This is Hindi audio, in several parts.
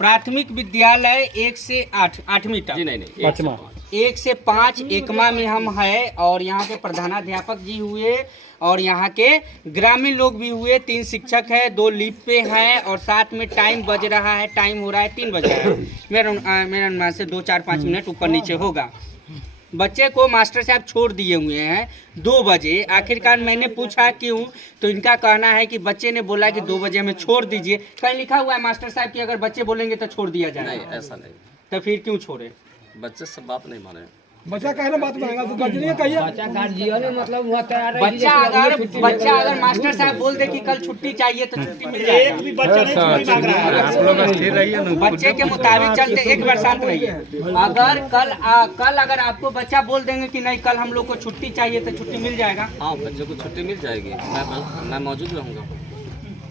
प्राथमिक विद्यालय 1 से 8 8वीं तक। जी नहीं 1 से 5 एकमा में हम है और यहाँ के प्रधानाध्यापक जी हुए और यहाँ के ग्रामीण लोग भी हुए, 3 शिक्षक है, 2 लीव पे हैं और साथ में टाइम बज रहा है, टाइम हो रहा है 3 बज रहा है, मेरे अनुमान से 2-4-5 मिनट ऊपर नीचे होगा। बच्चे को मास्टर साहब छोड़ दिए हुए हैं 2 बजे। आखिरकार मैंने पूछा क्यों, तो इनका कहना है कि बच्चे ने बोला कि 2 बजे हमें छोड़ दीजिए। कहीं लिखा हुआ है मास्टर साहब कि अगर बच्चे बोलेंगे तो छोड़ दिया जाए? नहीं ऐसा नहीं। तो फिर क्यों छोड़े? बच्चे सब बात नहीं माने। बच्चा कहना बात मानेगा तो गार्जियन कहिए। बच्चा अगर मास्टर साहब बोल दे कि कल छुट्टी चाहिए तो छुट्टी मिल जाएगी। एक भी बच्चा नहीं छुट्टी मांग रहा है। बच्चे के मुताबिक चलते, एक बार शांत रहिए। अगर कल अगर आपको बच्चा बोल देंगे कि नहीं कल हम लोग को छुट्टी चाहिए तो छुट्टी मिल जाएगा? हाँ बच्चे को छुट्टी मिल जाएगी, मैं मौजूद रहूँगा।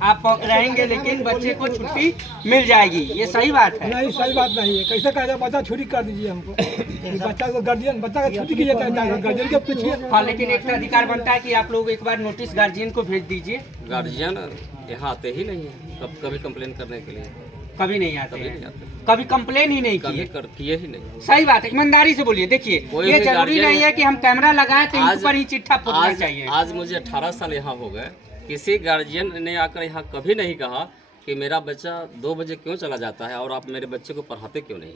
आप रहेंगे लेकिन बच्चे को छुट्टी मिल जाएगी, ये सही बात है? नहीं सही बात नहीं है। कैसे कहेगा बच्चा छुट्टी कर दीजिए हमको? बच्चा को गार्जियन बच्चा का छुट्टी कीजिए, गार्जियन के पूछिए। हाँ लेकिन एक अधिकार बनता है कि आप लोग एक बार नोटिस गार्जियन को भेज दीजिए। गार्जियन यहाँ आते ही नहीं है कभी कंप्लेन करने के लिए। कभी नहीं आते हैं, कभी कंप्लेन ही नहीं किए ही नहीं। सही बात है, ईमानदारी से बोलिए। देखिए ये जरूरी नहीं है कि हम कैमरा लगाए तो इन पर ही चिट्ठा फूटना चाहिए। आज मुझे 18 साल यहाँ हो गए, किसी गार्जियन ने आकर यहाँ कभी नहीं कहा कि मेरा बच्चा 2 बजे क्यों चला जाता है और आप मेरे बच्चे को पढ़ाते क्यों नहीं।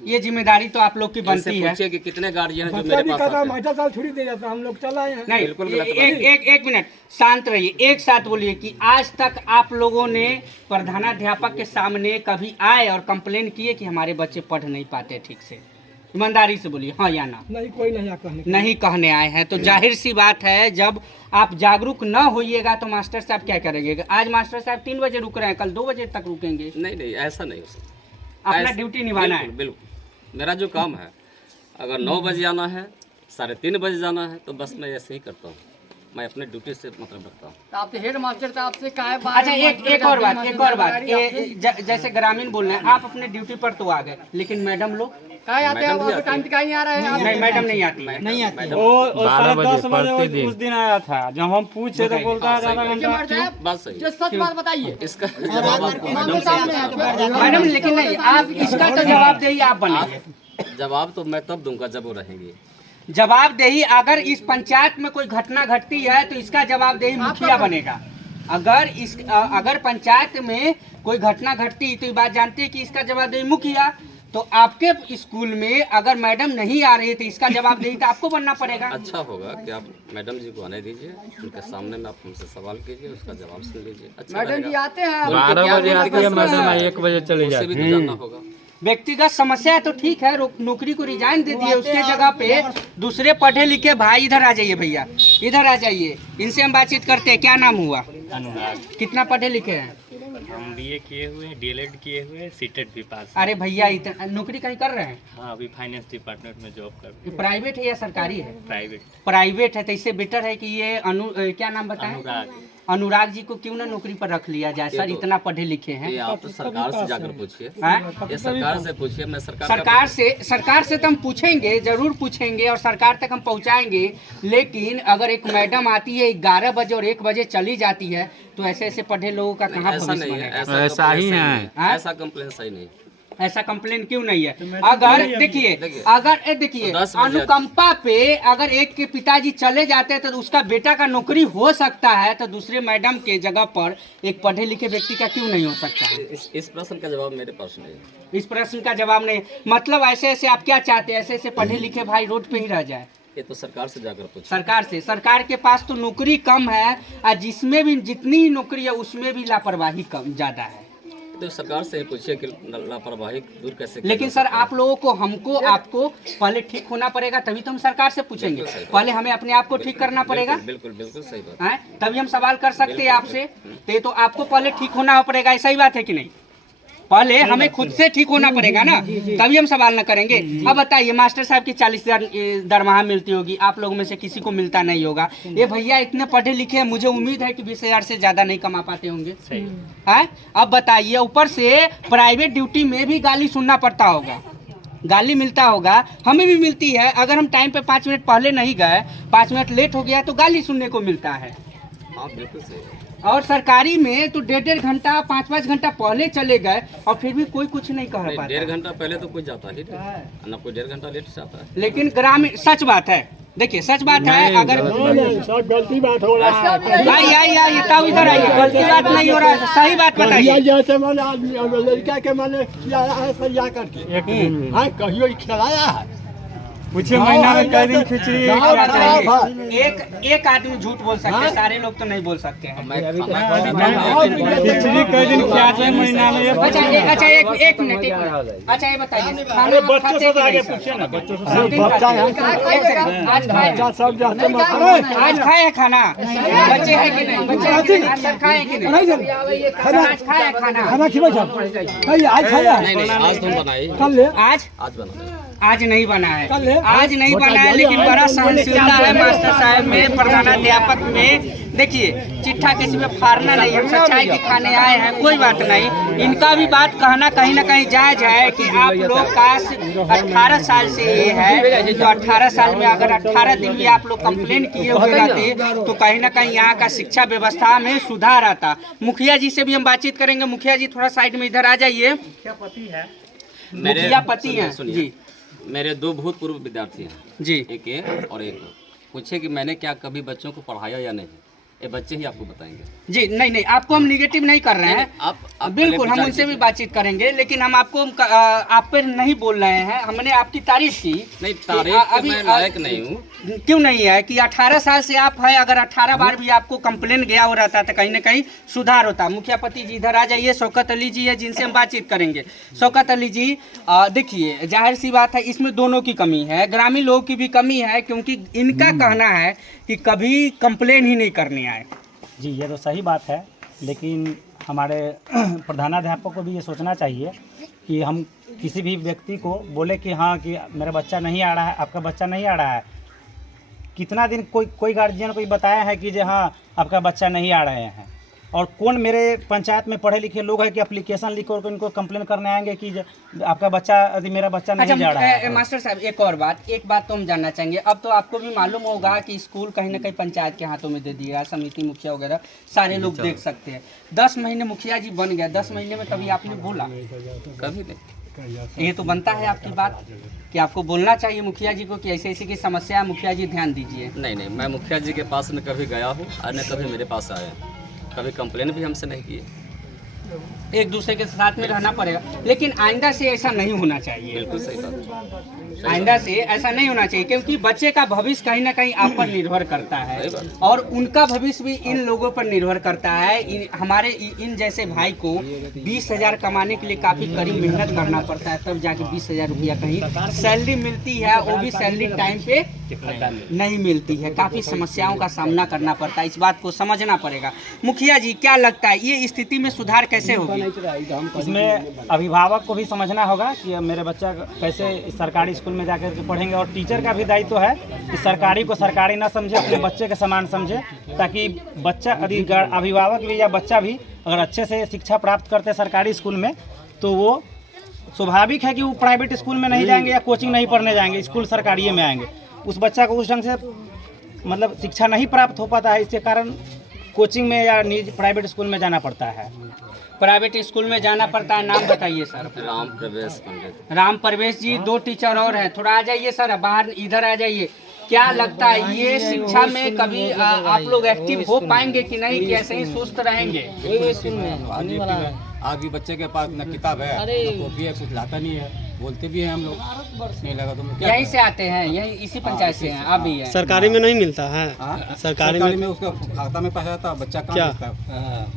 ये जिम्मेदारी तो आप लोग की बनती है। पूछिए कि कितने गार्जियन जो बच्चा मेरे भी पास कहता आते हैं। मास्टर साहब छुट्टी दे जाता, हम लोग चल आए हैं। नहीं बिल्कुल गलत बात है। एक मिनट शांत रहिए, एक साथ बोलिए कि आज तक आप लोगों ने प्रधानाध्यापक के सामने कभी आए और कंप्लेन किए कि हमारे बच्चे पढ़ नहीं पाते ठीक से? ईमानदारी से बोलिए हाँ या ना। नहीं कोई नहीं कहने आए हैं तो जाहिर सी बात है जब आप जागरूक न होइएगा तो मास्टर साहब क्या करेंगे? आज मास्टर साहब 3 बजे रुक रहे हैं, कल 2 बजे तक रुकेंगे? नहीं ऐसा नहीं हो सकता। अपना ड्यूटी निभाना है। बिल्कुल मेरा जो काम है, अगर 9 बजे आना है, 3:30 बजे जाना है तो बस मैं ऐसे ही करता हूँ। मैं अपने ड्यूटी से मतलब रखता हूँ। आपसे हेड मास्टर साहब से कहा बात। अच्छा एक और बात, जैसे ग्रामीण बोल रहे हैं, आप अपने ड्यूटी पर तो आ गए लेकिन मैडम लोग कहाँ आते हैं? टाइम से कहीं आ रहे हैं? नहीं मैडम नहीं आती है। नहीं आती। वो 10:30 बजे उस दिन आया था, जब हम पूछे तो बोलता है आधा घंटा। बात सही जो सच बात बताइए। इसका जवाब आपको मैडम से मैडम लेकिन नहीं, आप इसका तो जवाबदेही आप बनेंगे। जवाब तो मैं तब दूंगा जब वो रहेंगी। जवाबदेही अगर इस पंचायत में कोई घटना घटती है तो इसका जवाबदेही मुखिया बनेगा। अगर पंचायत में कोई घटना घटती तो ये बात जानते हैं कि इसका जवाबदेही मुखिया। तो आपके स्कूल में अगर मैडम नहीं आ रही तो इसका जवाबदेही तो आपको बनना पड़ेगा। अच्छा होगा कि आप मैडम जी को आने दीजिए, उनके सामने में आप हमसे सवाल कीजिए, उसका जवाब सुन लीजिए। अच्छा मैडम जी आते हैं। 12 बजे आती है मैडम, 1 बजे चली जाती है। जानना होगा व्यक्तिगत समस्या है तो ठीक है, नौकरी को रिजाइन दे दिए, उसके जगह पे दूसरे पढ़े लिखे भाई इधर आ जाइए, भैया इधर आ जाइए, इनसे हम बातचीत करते हैं। क्या नाम हुआ? अनुराग। कितना पढ़े लिखे हैं? हम BA किए हुए, DLED किए हुए, सीटेट भी पास। अरे भैया इतना नौकरी कहीं कर रहे हैं? हाँ अभी फाइनेंस डिपार्टमेंट में जॉब कर रहे हैं। प्राइवेट है या सरकारी है? प्राइवेट। प्राइवेट है तो इससे बेटर है कि ये क्या नाम बताएं? अनुराग जी को क्यों ना नौकरी पर रख लिया जाए? सर इतना पढ़े लिखे हैं। ये आप तो सरकार से जाकर पूछिए, ये सरकार से पूछिए। मैं सरकार से तो हम पूछेंगे, जरूर पूछेंगे और सरकार तक हम पहुंचाएंगे। लेकिन अगर एक मैडम आती है 11 बजे और 1 बजे चली जाती है तो ऐसे पढ़े लोगों का कहाँ भविष्य बनेगा? ऐसा ही है, ऐसा कंप्लेन सही नहीं। ऐसा कंप्लेन क्यों नहीं है? अगर देखिए अनुकंपा पे अगर एक के पिताजी चले जाते हैं तो उसका बेटा का नौकरी हो सकता है, तो दूसरे मैडम के जगह पर एक पढ़े लिखे व्यक्ति का क्यों नहीं हो सकता है? इस प्रश्न का जवाब मेरे पास नहीं है। इस प्रश्न का जवाब नहीं मतलब ऐसे आप क्या चाहते हैं? ऐसे पढ़े लिखे भाई रोड पे ही रह जाए? ये तो सरकार से जाकर पूछिए। सरकार के पास तो नौकरी कम है और जिसमें भी जितनी नौकरी है उसमें भी लापरवाही कम ज्यादा है। तो सरकार से पूछिए कि लापरवाही दूर कैसे। लेकिन सर आप लोगों को आपको पहले ठीक होना पड़ेगा, तभी तो हम सरकार से पूछेंगे। पहले हमें अपने आप को ठीक करना पड़ेगा। बिल्कुल सही बात है, तभी हम सवाल कर सकते हैं आपसे। तो आपको पहले ठीक होना पड़ेगा, ऐसा ही बात है कि नहीं? पहले हमें खुद से ठीक होना पड़ेगा ना, तभी हम सवाल न करेंगे। अब बताइए मास्टर साहब की 40,000 दरमाहा मिलती होगी, आप लोगों में से किसी को मिलता नहीं होगा। ये भैया इतने पढ़े लिखे हैं, मुझे उम्मीद है कि 20,000 से ज्यादा नहीं कमा पाते होंगे। है अब बताइए, ऊपर से प्राइवेट ड्यूटी में भी गाली सुनना पड़ता होगा, गाली मिलता होगा, हमें भी मिलती है। अगर हम टाइम पे 5 मिनट पहले नहीं गए, 5 मिनट लेट हो गया तो गाली सुनने को मिलता है। हाँ बिल्कुल सही। और सरकारी में तो 1.5 घंटा 5-5 घंटा पहले चले गए और फिर भी कोई कुछ नहीं कह पाता। 1.5 घंटा पहले तो कोई जाता ही नहीं, ना कोई 1.5 घंटा लेट से आता है। लेकिन ग्रामीण सच बात है, देखिए सच बात है। अगर सब गलती बात हो रहा है। आइए तब इधर आइए, गलती बात नहीं हो रहा है, सही बात बताइए। जैसे मैंने आदमी लड़का के मैंने खिलाया है सरिया करके, हाँ कहियो खिलाया है। पूछे महीना में कई दिन खिचड़ी एक आदमी झूठ बोल सकते हैं, सारे लोग तो नहीं बोल सकते हैं। खिचड़ी कई दिन खिलाते हैं महीना में। अच्छा एक मिनट, अच्छा ये बताइए खाना आप खाते हैं कि नहीं सर? रूटीन खाते हैं? आज खाए हैं खाना? बच्चे हैं कि नहीं? बच्चे हैं कि नहीं? आज सर खाए हैं कि नहीं? आज खाए हैं खाना? खाना खिलाया आज खाया नहीं आज तुम बनाई, कल ले आज बना आज नहीं बना है, आज नहीं बना है, लेकिन बड़ा सहनशीलता है मास्टर साहब में, प्रधानाध्यापक में। देखिए चिट्ठा किसी में फाड़ना नहीं है, सच्चाई दिखाने आए हैं, कोई बात नहीं। इनका भी बात कहना कहीं ना कहीं जायज है कि आप लोग काश 18 साल से ये है, तो 18 साल में अगर 18 दिन भी आप लोग कंप्लेन किए हुए रहते तो कहीं ना कहीं यहाँ का शिक्षा व्यवस्था में सुधार आता। मुखिया जी से भी हम बातचीत करेंगे। मुखिया जी थोड़ा साइड में इधर आ जाइए। मुखिया पति हैं जी, मेरे 2 भूतपूर्व विद्यार्थी हैं जी, एक ये और एक पूछे कि मैंने क्या कभी बच्चों को पढ़ाया या नहीं, ये बच्चे ही आपको बताएंगे। जी नहीं आपको हम निगेटिव नहीं कर रहे हैं, आप बिल्कुल हम उनसे भी बातचीत करेंगे, लेकिन हम आपको आप पर नहीं बोल रहे हैं। हमने आपकी तारीफ की। नहीं तारीफ मैं लायक नहीं हूँ। क्यों नहीं है कि 18 साल से आप है, अगर 18 बार भी आपको कंप्लेन गया हो रहता तो कहीं ना कहीं सुधार होता। मुखिया पति जी इधर आ जाइए। शौकत अली जी है जिनसे हम बातचीत करेंगे। शौकत अली जी देखिए जाहिर सी बात है इसमें दोनों की कमी है, ग्रामीण लोगों की भी कमी है, क्योंकि इनका कहना है कि कभी कंप्लेन ही नहीं करने आए। जी ये तो सही बात है, लेकिन हमारे प्रधानाध्यापक को भी ये सोचना चाहिए कि हम किसी भी व्यक्ति को बोले कि हाँ कि मेरा बच्चा नहीं आ रहा है, आपका बच्चा नहीं आ रहा है। कितना दिन कोई गार्जियन को बताया है कि हाँ आपका बच्चा नहीं आ रहे हैं, और कौन मेरे पंचायत में पढ़े लिखे लोग हैं कि एप्लीकेशन लिख कर इनको कंप्लेन करने आएंगे कि आपका बच्चा यदि मेरा बच्चा नहीं जा रहा है। मास्टर साहब एक बात तो हम जानना चाहेंगे। अब तो आपको भी मालूम होगा कि स्कूल कहीं ना कहीं पंचायत के हाथों में दे दिया, समिति मुखिया वगैरह सारे लोग देख सकते हैं। 10 महीने मुखिया जी बन गया, 10 महीने में कभी आपने बोला? कभी नहीं। ये तो बनता है आपकी बात कि आपको बोलना चाहिए मुखिया जी को कि ऐसे ऐसे की समस्या है, मुखिया जी ध्यान दीजिए। नहीं मैं मुखिया जी के पास न कभी गया हूँ और न कभी मेरे पास आए, कभी कंप्लेन भी हमसे नहीं किए। एक दूसरे के साथ में रहना पड़ेगा, लेकिन आइंदा से ऐसा नहीं होना चाहिए। बिल्कुल सही बात। आइंदा से ऐसा नहीं होना चाहिए, क्योंकि बच्चे का भविष्य कहीं ना कहीं आप पर निर्भर करता है और उनका भविष्य भी इन लोगों पर निर्भर करता है। हमारे इन जैसे भाई को 20,000 कमाने के लिए काफ़ी कड़ी मेहनत करना पड़ता है, तब जाके 20,000 रुपया कहीं सैलरी मिलती है, वो भी सैलरी टाइम पे नहीं मिलती है। काफ़ी समस्याओं का सामना करना पड़ता है, इस बात को समझना पड़ेगा। मुखिया जी क्या लगता है ये स्थिति में सुधार कैसे होगी? इसमें अभिभावक को भी समझना होगा कि मेरे बच्चा कैसे सरकारी स्कूल में जाकर के पढ़ेंगे, और टीचर का भी दायित्व है कि सरकारी को सरकारी ना समझे, अपने बच्चे के समान समझे, ताकि बच्चा यदि अभिभावक भी या बच्चा भी अगर अच्छे से शिक्षा प्राप्त करते हैं सरकारी स्कूल में, तो वो स्वाभाविक है कि वो प्राइवेट स्कूल में नहीं जाएंगे या कोचिंग नहीं पढ़ने जाएंगे, स्कूल सरकारी में आएंगे। उस बच्चा को उस ढंग से मतलब शिक्षा नहीं प्राप्त हो पाता है, इसके कारण कोचिंग में या निजी प्राइवेट स्कूल में जाना पड़ता है। प्राइवेट स्कूल में जाना पड़ता है। नाम बताइए सर। राम प्रवेश पंडित। राम प्रवेश जी, 2 टीचर और हैं। थोड़ा आ जाइए सर, बाहर इधर आ जाइए। क्या लगता है ये शिक्षा में कभी आप लोग एक्टिव हो पाएंगे कि नहीं, कि ऐसे ही सुस्त रहेंगे? आज भी बच्चे के पास न किताब है न कॉपी है, कुछ लाता नहीं है, बोलते भी हैं हम लोग नहीं लगा तो क्या यहीं से आते हैं, यहीं इसी पंचायत से हैं आप भी हैं? सरकारी में नहीं मिलता है। सरकारी में उसका खाता में पैसा जाता है, बच्चा कहाँ मिलता है?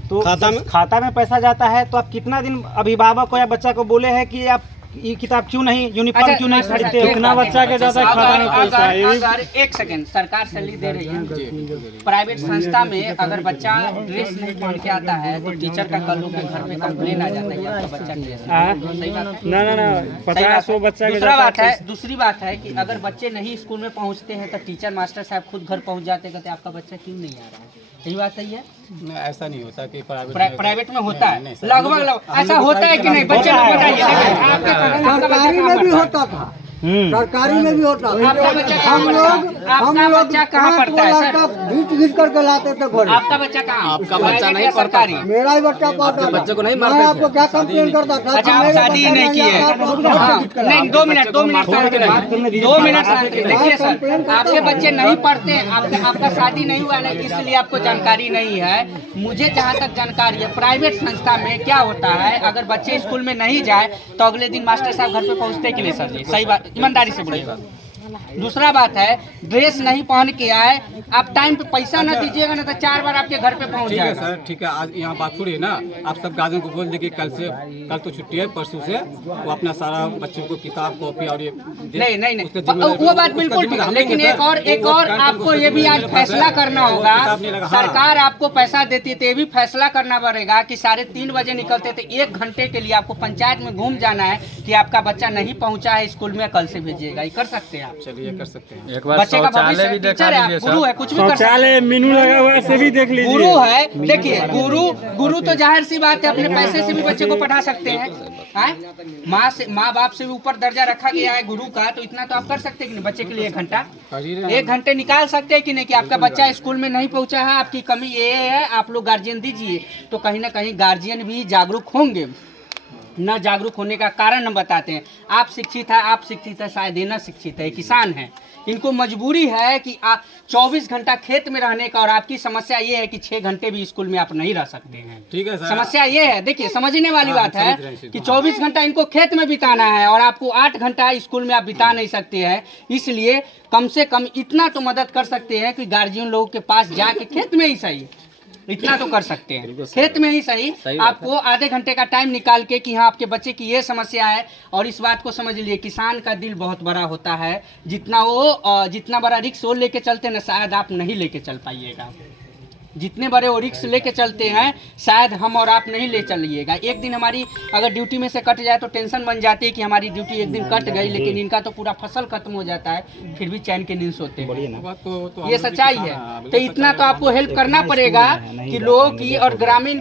तो खाता में पैसा जाता है, तो आप कितना दिन अभिभावक को या बच्चा को बोले हैं कि आप ये किताब क्यों नहीं, यूनिफॉर्म क्यों नहीं खरीदते? कितना बच्चा के जाता है खाता में पैसा? एक सेकंड, सरकार सैलरी दे रही है। प्राइवेट संस्था में अगर बच्चा ड्रेस नहीं पहन के आता है तो टीचर का कल के घर में कंप्लेन आ जाता है आपका बच्चा ड्रेस। सही बात है ना 50 बच्चा के। दूसरी बात है कि अगर बच्चे नहीं स्कूल में पहुंचते हैं तो टीचर मास्टर साहब खुद घर पहुंच जाते, कहते आपका बच्चा क्यों नहीं आ रहा है। यही बात सही है? ऐसा नहीं होता कि प्राइवेट में होता है, लगभग ऐसा होता है कि नहीं? बच्चे लोग बताइए। सरकारी में भी होता था, सरकारी में भी होता था। हम लोग आपका बच्चा कहाँ पढ़ता है सर? घीच करके लाते थे घरे। आपका बच्चा कहाँ? आपका बच्चा नहीं पढ़ता सरकारी? मेरा ही बच्चा पढ़ता था। बच्चे को नहीं मैं मारते आपको क्या कंप्लेन करता था? अच्छा, आप शादी ही नहीं किए? हाँ, नहीं, 2 मिनट देखिए सर, आपके बच्चे नहीं पढ़ते, आपका शादी नहीं हुआ ना, इसलिए आपको जानकारी नहीं है। मुझे जहाँ तक जानकारी है, प्राइवेट संस्था में क्या होता है, अगर बच्चे स्कूल में नहीं जाए तो अगले दिन मास्टर साहब घर पे पहुँचते कि नहीं सर जी? सही बात, ईमानदारी से बोलिएगा। दूसरा बात है, ड्रेस नहीं पहन के आए, आप टाइम पे पैसा ना दीजिएगा ना तो 4 बार आपके घर पे पहुंच ठीक है जाएगा। सर, ठीक है। आज यहाँ बात थोड़ी है ना, आप सब गार्जियन को बोल दे कि कल तो छुट्टी है, परसों से वो अपना सारा बच्चों को किताब कॉपी और ये नहीं वो बात बिल्कुल ठीक है, लेकिन एक और आपको ये भी आज फैसला करना होगा। सरकार आपको पैसा देती है तो ये भी फैसला करना पड़ेगा कि 3:30 बजे निकलते थे, 1 घंटे के लिए आपको पंचायत में घूम जाना है कि आपका बच्चा नहीं पहुंचा है स्कूल में, कल से भेजिएगा। ये कर सकते हैं आप? चलिए कर सकते हैं। एक बार बच्चे का शौचालय भी भविष्य, देखा टीचर है, लीजिए गुरु है, कुछ भी कर सकते हैं। शौचालय मीनू लगा हुआ है, से भी देख लीजिए। गुरु है, देखिए गुरु तो जाहिर सी बात है, अपने पैसे से भी बच्चे को पढ़ा सकते हैं। माँ बाप से भी ऊपर दर्जा रखा गया है गुरु का, तो इतना तो आप कर सकते हैं कि नहीं? बच्चे के लिए 1 घंटा, 1 घंटे निकाल सकते हैं कि नहीं? कि आपका बच्चा स्कूल में नहीं पहुंचा है, आपकी कमी ये है, आप लोग गार्जियन दीजिए, तो कहीं ना कहीं गार्जियन भी जागरूक होंगे। न जागरूक होने का कारण हम बताते हैं। आप शिक्षित है, शायद ये न शिक्षित है, किसान है, इनको मजबूरी है कि आप 24 घंटा खेत में रहने का, और आपकी समस्या ये है कि 6 घंटे भी स्कूल में आप नहीं रह सकते हैं। ठीक है सर, समस्या ये है, देखिए समझने वाली बात है कि 24 घंटा इनको खेत में बिताना है और आपको 8 घंटा स्कूल में आप बिता नहीं सकते हैं। इसलिए कम से कम इतना तो मदद कर सकते हैं कि गार्जियन लोगों के पास जाके खेत में ही सही, इतना तो कर सकते हैं, खेत में ही सही आपको आधे घंटे का टाइम निकाल के कि हाँ आपके बच्चे की ये समस्या है। और इस बात को समझ लिए, किसान का दिल बहुत बड़ा होता है, जितना बड़ा रिक्स वो लेके चलते हैं ना, शायद आप नहीं लेके चल पाइएगा। जितने बड़े वो रिक्स लेके चलते हैं, शायद हम और आप नहीं ले चलिएगा। एक दिन हमारी अगर ड्यूटी में से कट जाए तो टेंशन बन जाती है कि हमारी ड्यूटी एक दिन कट गई, लेकिन इनका तो पूरा फसल खत्म हो जाता है, फिर भी चैन के नींद सोते हैं। ये सच्चाई है। तो इतना तो आपको हेल्प करना पड़ेगा कि लोगों की और ग्रामीण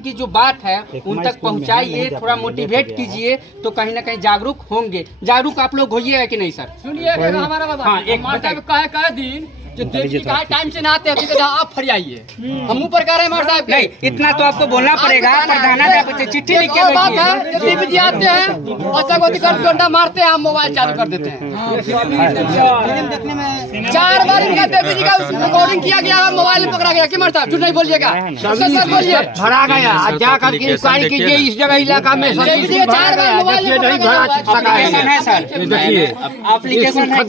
की जो बात है उन तक पहुँचाइए, थोड़ा मोटिवेट कीजिए, तो कहीं ना कहीं जागरूक होंगे। जागरूक आप लोग होइए कि नहीं सर? सुनिए हमारा हाँ, एक कहे दिन जो देवी का टाइम से नहाते हैं तो आप फरियाइए, हम ऊपर कह रहे हैं मर्द साहब। नहीं, इतना तो आपको बोलना पड़ेगा। प्रधानाध्यापक चिट्ठी लिख के बात भेजिए। है, जब देवी जी आते हैं बच्चा को दिक्कत डंडा मारते हैं, हम मोबाइल चालू कर देते हैं। 4 बार इनका देवी जी का रिकॉर्डिंग किया गया, मोबाइल में पकड़ा गया। कि मर्द साहब झूठ नहीं बोलिएगा, सच बोलिए। भरा गया, जा करके इंक्वायरी कीजिए इस जगह इलाका में। देवी जी 4 बार मोबाइल में पकड़ा गया। एप्लीकेशन है सर, एप्लीकेशन है,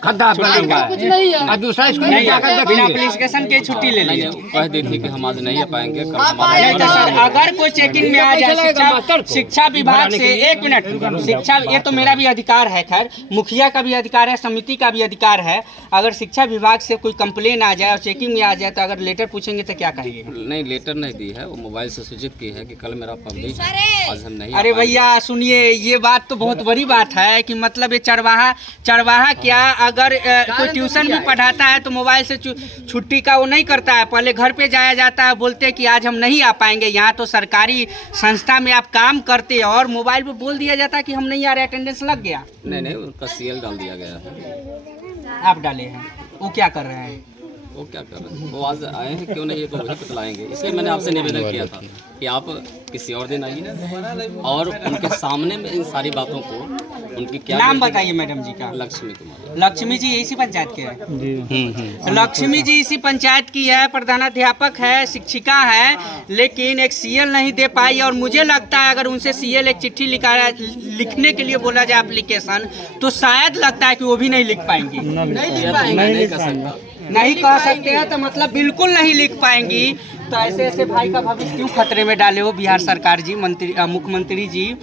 खड्डा कुछ नहीं है। दूसरा स्कूल नहीं, बिना एप्लीकेशन के छुट्टी ले लीजिए। कह दी थी कि हम आज नहीं आ पाएंगे, कल नहीं तो सर, अगर कोई चेकिंग में आ जाए शिक्षा विभाग से, 1 मिनट, शिक्षा, ये तो मेरा भी अधिकार है, खैर मुखिया का भी अधिकार है, समिति का भी अधिकार है। अगर शिक्षा विभाग से कोई कंप्लेन आ जाए और चेकिंग में आ जाए तो अगर लेटर पूछेंगे तो क्या कहेंगे? नहीं, लेटर नहीं दी है, वो मोबाइल से सूचित की है कि कल मेरा पब्लिक, आज हम नहीं। अरे भैया सुनिए, ये बात तो बहुत बड़ी बात है कि मतलब ये चरवाहा क्या, अगर कोई ट्यूशन भी पढ़ाता है तो मोबाइल से छुट्टी का वो नहीं करता है, पहले घर पे जाया जाता है, बोलते हैं कि आज हम नहीं आ पाएंगे। यहाँ तो सरकारी संस्था में आप काम करते हैं और मोबाइल पे बोल दिया जाता है कि हम नहीं आ रहे, अटेंडेंस लग गया। नहीं, उनका सीएल डाल दिया गया है। आप डाले हैं, वो क्या कर रहे हैं? वो क्या कर रहे हैं, वो आज आए हैं, क्यों नहीं, ये तो वही बतलाएंगे। इसलिए मैंने आपसे निवेदन किया था कि आप किसी और दिन आइए और उनके सामने में इन सारी बातों को, उनकी क्या नाम बताइए मैडम जी का। लक्ष्मी कुमार। लक्ष्मी जी इसी पंचायत के है? लक्ष्मी जी इसी पंचायत की है, प्रधानाध्यापक है, शिक्षिका है, लेकिन एक सीएल नहीं दे पाई। और मुझे लगता है अगर उनसे सीएल एक चिट्ठी लिखने के लिए बोला जाए एप्लीकेशन, तो शायद लगता है कि वो भी नहीं लिख पाएंगी। नहीं कर सकता, नहीं कह सकते हैं तो मतलब बिल्कुल नहीं लिख पाएंगी। तो ऐसे भाई का भविष्य क्यों खतरे में डाले हो बिहार सरकार जी, मुख्यमंत्री जी?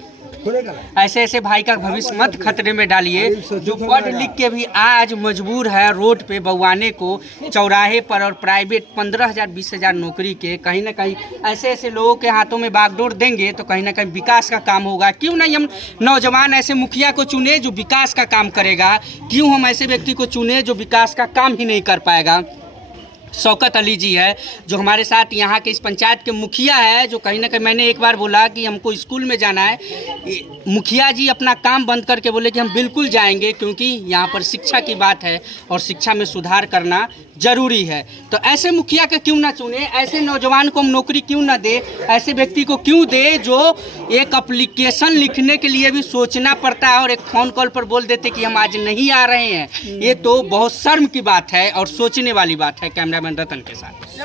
ऐसे भाई का भविष्य मत खतरे में डालिए, जो पढ़ लिख के भी आज मजबूर है रोड पे बउआने को, चौराहे पर, और प्राइवेट 15,000 20,000 नौकरी के। कहीं ना कहीं ऐसे लोगों के हाथों में बागडोर देंगे तो कहीं ना कहीं विकास का काम होगा। क्यों नहीं हम नौजवान ऐसे मुखिया को चुने जो विकास का काम करेगा? क्यों हम ऐसे व्यक्ति को चुने जो विकास का काम ही नहीं कर पाएगा? शौकत अली जी है, जो हमारे साथ यहाँ के इस पंचायत के मुखिया है, जो कहीं ना कहीं मैंने एक बार बोला कि हमको स्कूल में जाना है, मुखिया जी अपना काम बंद करके बोले कि हम बिल्कुल जाएंगे, क्योंकि यहाँ पर शिक्षा की बात है और शिक्षा में सुधार करना ज़रूरी है। तो ऐसे मुखिया के क्यों ना चुने, ऐसे नौजवान को हम नौकरी क्यों ना दे, ऐसे व्यक्ति को क्यों दे जो एक एप्लीकेशन लिखने के लिए भी सोचना पड़ता है और एक फ़ोन कॉल पर बोल देते कि हम आज नहीं आ रहे हैं। ये तो बहुत शर्म की बात है और सोचने वाली बात है। कैमरामैन रतन के साथ।